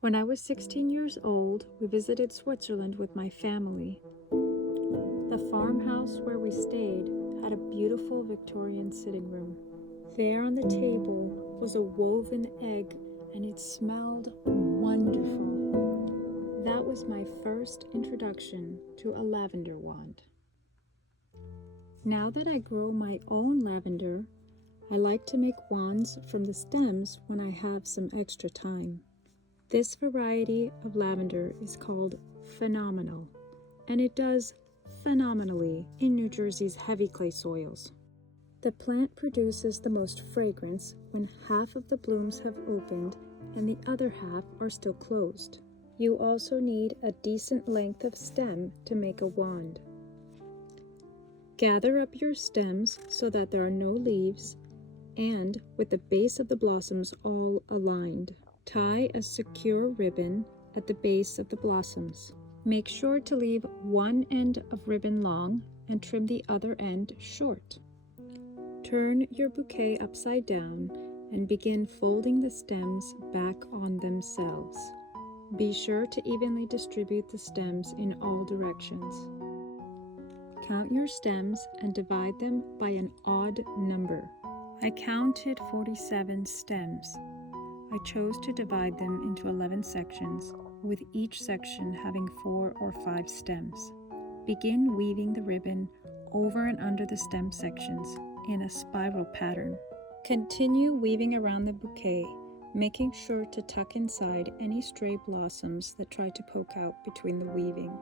When I was 16 years old, we visited Switzerland with my family. The farmhouse where we stayed had a beautiful Victorian sitting room. There on the table was a woven egg, and it smelled wonderful. That was my first introduction to a lavender wand. Now that I grow my own lavender, I like to make wands from the stems when I have some extra time. This variety of lavender is called phenomenal, and it does phenomenally in New Jersey's heavy clay soils. The plant produces the most fragrance when half of the blooms have opened and the other half are still closed. You also need a decent length of stem to make a wand. Gather up your stems so that there are no leaves and with the base of the blossoms all aligned. Tie a secure ribbon at the base of the blossoms. Make sure to leave one end of ribbon long and trim the other end short. Turn your bouquet upside down and begin folding the stems back on themselves. Be sure to evenly distribute the stems in all directions. Count your stems and divide them by an odd number. I counted 47 stems. I chose to divide them into 11 sections, with each section having 4 or 5 stems. Begin weaving the ribbon over and under the stem sections in a spiral pattern. Continue weaving around the bouquet, making sure to tuck inside any stray blossoms that try to poke out between the weaving.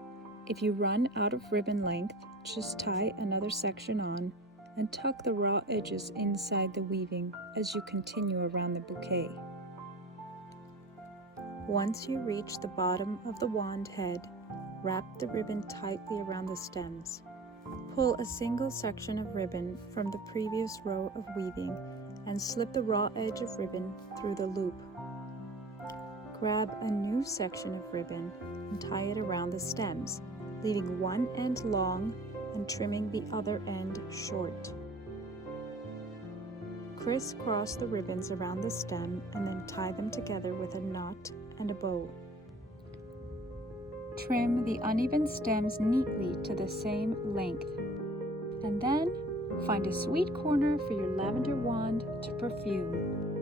If you run out of ribbon length, just tie another section on and tuck the raw edges inside the weaving as you continue around the bouquet. Once you reach the bottom of the wand head, wrap the ribbon tightly around the stems. Pull a single section of ribbon from the previous row of weaving and slip the raw edge of ribbon through the loop. Grab a new section of ribbon and tie it around the stems, leaving one end long and trimming the other end short. Crisscross the ribbons around the stem and then tie them together with a knot and a bow. Trim the uneven stems neatly to the same length, and then find a sweet corner for your lavender wand to perfume.